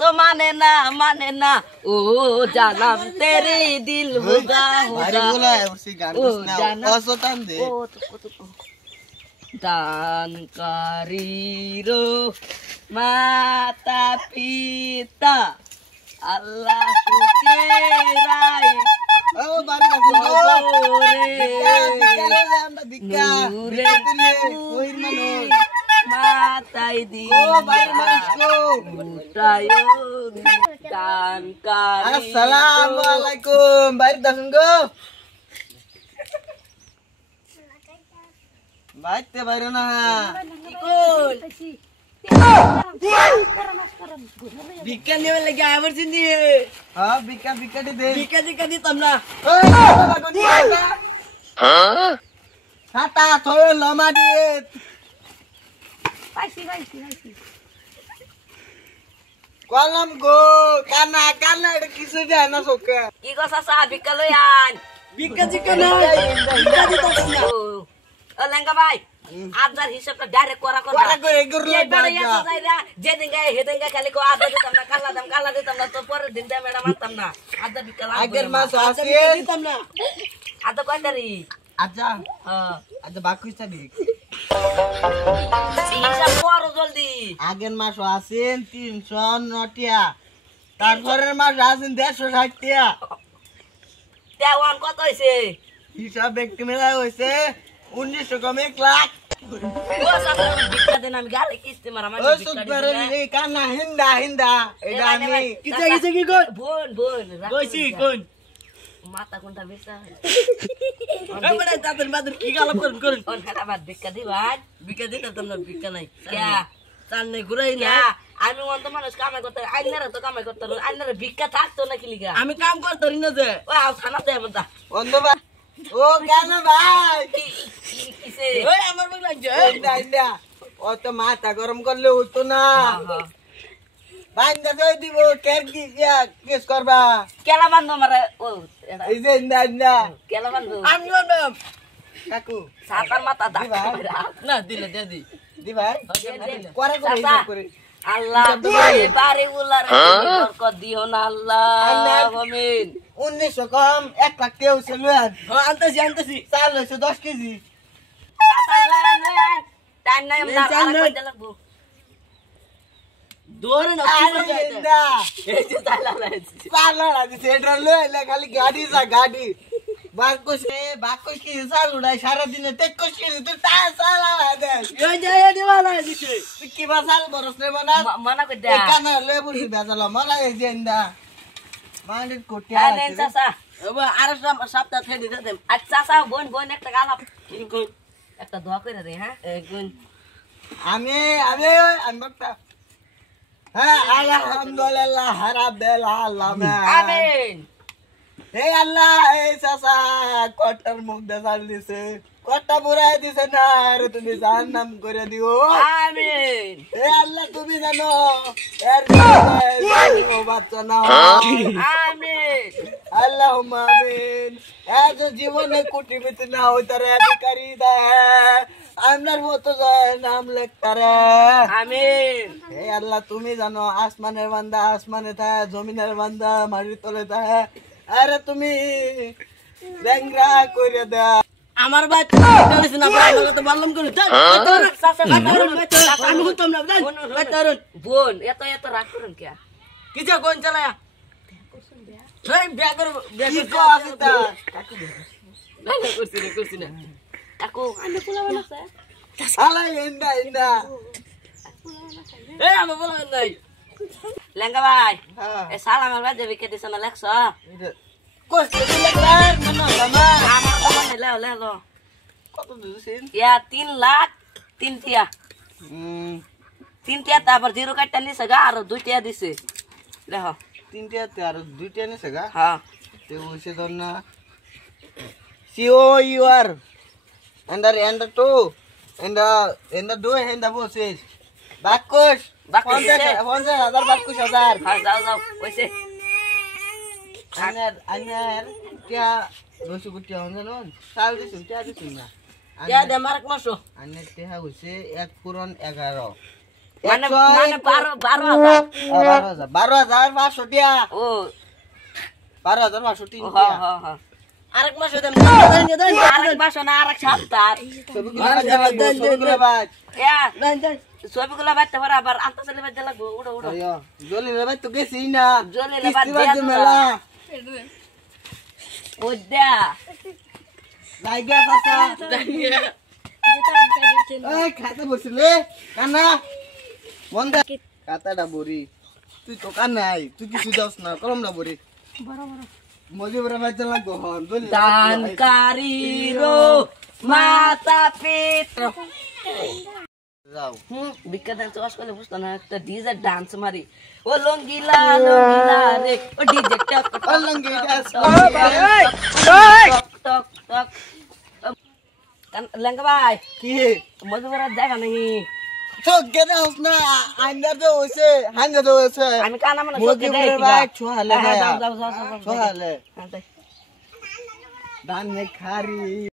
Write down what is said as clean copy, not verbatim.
तो माने ना ओ जानम तेरी दिल होगा भारी बोला है उसी गान ओ को सुनाओ जानम असोतान दे जानकारी रो माता पिता अल्लाह सुकेराई ओ बारी का सुनो बिका बिका दिले कोई मनो माताई दी ओ बारी मारिsko utayo जानकारी Assalamualaikum baik dah sunggu baik te baru na ikut bikan dia lagi awer sini ha bika bika di de bikan di tamna oi bago ni ha hata thoy lama di Paisi. kolam go kana ada kisu jana soka iko sasa bikan lo yan bikan chicken bikan di tamna lengka bhai आजार हिसाब का direct कोरा ये बड़ा या तो जाइला जे देंगे खाली को आधा दे तमना काला दे तमना तो पर दिन दे मैडम तमना आधा बिकला अगर मा सासे तमना आधा कोई तरी आजा हां आजा बाकुस तरी हिसाब करो जल्दी আগের মাস আসেন 300 টাকা তারপরের মাস আসেন 160 টাকা দেওয়ান কত হইছে হিসাব ব্যক্তি মেলা হইছে 1900 কম 1 লাখ বস আপনি বিক্কা দেন আমি গালে কিস্তি মারা মানে ও সুদরে এই কানা হিন্দা এটা আমি কিছে কি কোন বোন কইছি কোন মাথা কোনটা বেসা আমরা তাদের কি গালাপ করুন কোন খাটা বাদ বিক্কা দিবান বিক্কা দিতে তোমরা বিক্কা নাই क्या চাল নাই ঘুরাই না আমি অন্ত মানুষ কামাই করতে আইনারা তো কামাই করতে আইনারা ভিক্ষা থাকতো না কি লিগা আমি কাম করতরি না যে ও আও থানা দে মত বন্ধু ভাই ও কেন ভাই কিসে ওই আমার মুখ লাগছে ইন্দা ও তো মাথা গরম করলে হতো না বান্দা দই দিব কেন কি কেস করবা কেলা বান্ধ মারে ও এই যে ইন্দা কেলা বান্ধ আমি বলবাম কাকু সাতার মাথা দাগ না দিলে দে দি ভাই করে করে আল্লাহ তুমি বারে উলারে বরকত দিও না আল্লাহ আমিন 1900 কম 1 লাখ টাকা হইছে আনতেছি চাল হইছে 10 কেজি টাইম নাই আমরা আর কইতে লাগবো দৌড়ে না এই যে চালা দিছে এটা লইলে খালি গাড়ি বাকুস কি চাল উড়াই সারা দিনে 23 কেজি তুই তা চালা দে এই যে দিওয়ালা দিছে তুই কি বাসাল বরস রে মানা কই দে কানা লই বুঝি বেজাল মালা এই যে ইন্দা মান্ডির কোটিয়া আনেন চাচা ওবা আর সপ্তাহ থেকে দিতে দেম আচ্ছা চাচা বোন একটা গালাপ একটা দোয়া কইরা দে হ্যাঁ গুণ আমি বক্তা হ্যাঁ আলহামদুলিল্লাহ রাব্বিল আলামিন আমিন হে আল্লাহ এই চাচা কটার মুখ দেখাল দিছে কটা বুড়াই দিছে না আরে তুমি জাহান্নাম করে দিও আমিন হে আল্লাহ তুমি জানো এর বাচ্চা না আমিন আল্লাহুম্মা আমিন এত জীবনে কোটিপতি না হইতারে ভিখারি দেয় আমরার মতো নাম লেখতারে আমিন হে আল্লাহ তুমি জানো আসমানের বান্দা আসমানে থাকে জমিনের বান্দা মাটির তলে থাকে আরে তুমি ল্যাংরা কইরা দে আমার বাচ্চা কইছ না আমার তো বললাম কোন চাচা আমি হুতম না বাচ্চারন বোন এত রাগ করুন কে কিছে কোন চালায়া এই ব্যাগর কি কো আছে তা না করছি না কাকু আমি পোলা বানাছে আলা ইন্দা এই আমি পোলা নাই লেঙ্গা ভাই হ্যাঁ এ সালা আমার বাজে বিকে দিছ না লেখছ কষ্ট লাগলার মন জামা আমার তো মনে লেলো কত দিছেন ইয়া 3 লাখ 3 টিয়া 3 টিয়া তারপর জিরো কাটটা নিছে গা আর 2 টিয়া দিছে দেখো 3 টা আর 2 টা নিছে গা হ্যাঁ তে হইছে দন না সিও you are and the two and the do and the bosses bakus 50,000 bakus 1000 হ্যাঁ যাও কইছে আনার क्या 200 কোটি হন জানো সাল দিছুন টিয়া দিছুন না ইয়া দে মারক মাসো আনার টিয়া হইছে 1 পুরন 11 মানে 12,000 12,500 টিয়া ও 12,500 টিয়া হ্যাঁ আরেক মাস হইতাম আরেক বাসো না আরেক সপ্তাহ ছবিগুলো বাইতে পারে আবার আনতে চলে বাইতে লাগবো উড়ো উড়ো জলিলে ভাই তো গেছি না জলিলে বাদ দিয়া মেলা ওদ্দা লাইগা কাকা এই খাতে বসলে কানা বন্ধ কাতাটা বড়ি তুই তো কানাই তুই কিছু যাস না কলম না বড়ি মজে বড় বাইতে লাগবো হন জলি দানকারীরো মাতা পিতা যাও বিক্কা ডান্স ওয়াশ করলে বুঝতো না একটা ডিজে ডান্স মারি ও লঙ্গিলা রে ও ডিজে টক ও লঙ্গি ডান্স টক টক লঙ্গা ভাই কি মজা করার জায়গা নেই তো গেদে হস না আইন্দা তো হইছে হাঙ্গা তো হইছে আমি কানা মানে মজে বড় ভাই ছোহালে যাও ছোহালে যাও দান নে খারি